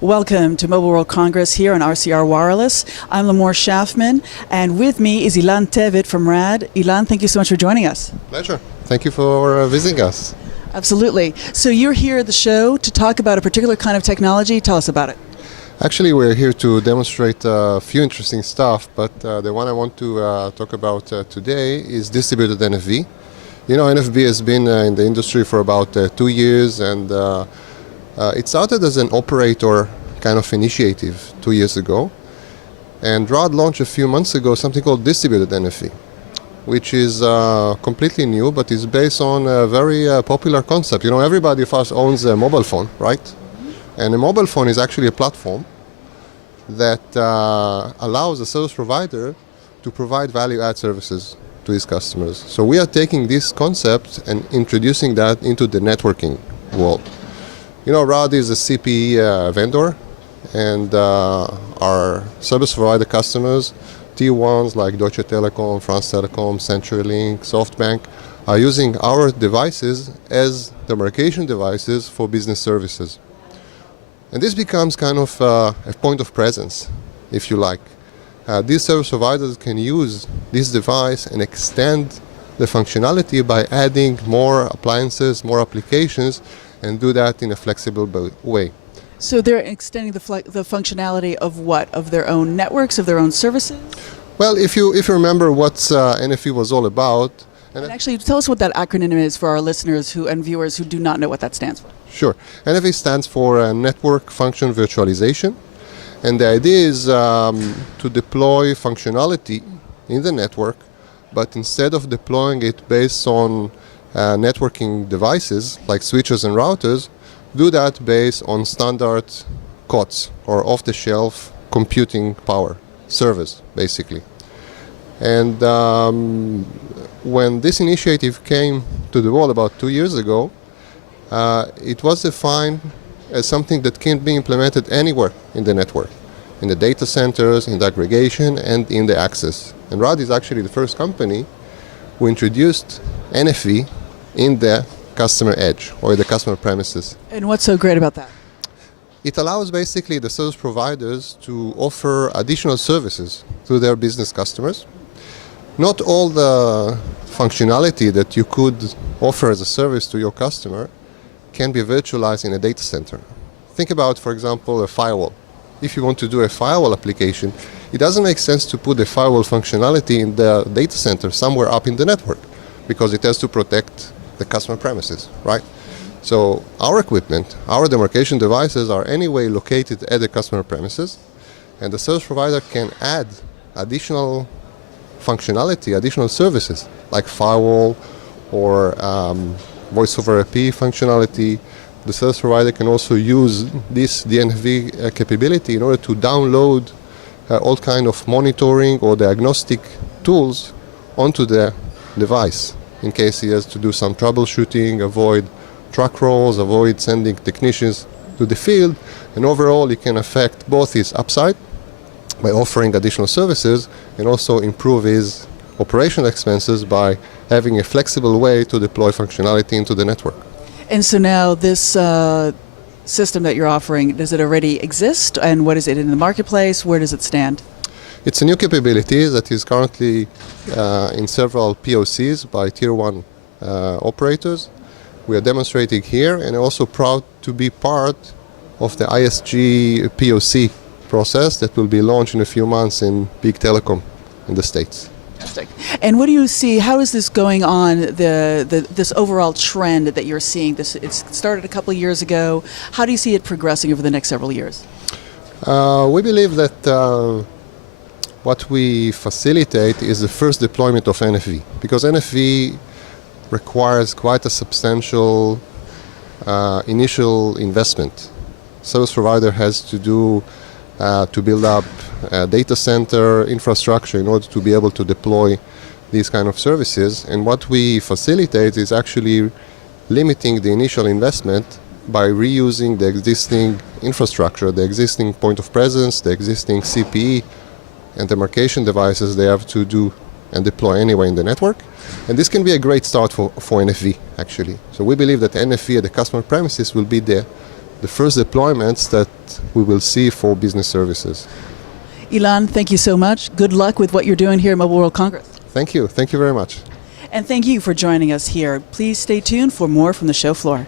Welcome to Mobile World Congress here on RCR Wireless. I'm Lamore Schaffman, and with me is Ilan Tevet from RAD. Ilan, thank you so much for joining us. Pleasure. Thank you for visiting us. Absolutely. So you're here at the show to talk about a particular kind of technology. Tell us about it. Actually, we're here to demonstrate a few interesting stuff, but the one I want to talk about today is distributed NFV. You know, NFV has been in the industry for about 2 years, and it started as an operator kind of initiative 2 years ago. And RAD launched a few months ago something called distributed NFV, which is completely new, but is based on a very popular concept. You know, everybody of us owns a mobile phone, right? And a mobile phone is actually a platform that allows a service provider to provide value-add services to his customers. So we are taking this concept and introducing that into the networking world. You know, RAD is a CPE vendor, and our service provider customers, Tier 1s like Deutsche Telekom, France Telecom, CenturyLink, SoftBank, are using our devices as demarcation devices for business services. And this becomes kind of a point of presence, if you like. These service providers can use this device and extend the functionality by adding more appliances, more applications, and do that in a flexible way. So they're extending the functionality of what? Of their own networks, of their own services? Well, if you remember what NFV was all about. And actually, tell us what that acronym is for our listeners and viewers who do not know what that stands for. Sure. NFV stands for Network Function Virtualization. And the idea is to deploy functionality in the network, but instead of deploying it based on networking devices like switches and routers, do that based on standard COTS, or off-the-shelf computing power servers, basically. And when this initiative came to the world about 2 years ago, it was defined as something that can be implemented anywhere in the network, in the data centers, in the aggregation, and in the access. And RAD is actually the first company who introduced NFV in the customer edge, or the customer premises. And what's so great about that? It allows basically the service providers to offer additional services to their business customers. Not all the functionality that you could offer as a service to your customer can be virtualized in a data center. Think about, for example, a firewall. If you want to do a firewall application, it doesn't make sense to put the firewall functionality in the data center somewhere up in the network, because it has to protect the customer premises, right? So our equipment, our demarcation devices are anyway located at the customer premises, and the service provider can add additional functionality, additional services like firewall or voice over IP functionality. The service provider can also use this DNV capability in order to download all kind of monitoring or diagnostic tools onto the device in case he has to do some troubleshooting, avoid truck rolls, avoid sending technicians to the field, and overall it can affect both his upside by offering additional services and also improve his operational expenses by having a flexible way to deploy functionality into the network. And so now this system that you're offering, does it already exist? And what is it in the marketplace? Where does it stand? It's a new capability that is currently in several POCs by Tier 1 operators. We are demonstrating here, and also proud to be part of the ISG POC process that will be launched in a few months in big telecom in the States. Fantastic. And what do you see, how is this going on, this overall trend that you're seeing? It started a couple of years ago. How do you see it progressing over the next several years? We believe that what we facilitate is the first deployment of NFV, because NFV requires quite a substantial initial investment. Service provider has to do to build up a data center infrastructure in order to be able to deploy these kind of services. And what we facilitate is actually limiting the initial investment by reusing the existing infrastructure, the existing point of presence, the existing CPE and demarcation devices they have to do and deploy anywhere in the network. And this can be a great start for NFV, actually. So we believe that NFV at the customer premises will be the the first deployments that we will see for business services. Ilan, thank you so much. Good luck with what you're doing here at Mobile World Congress. Thank you. Thank you very much. And thank you for joining us here. Please stay tuned for more from the show floor.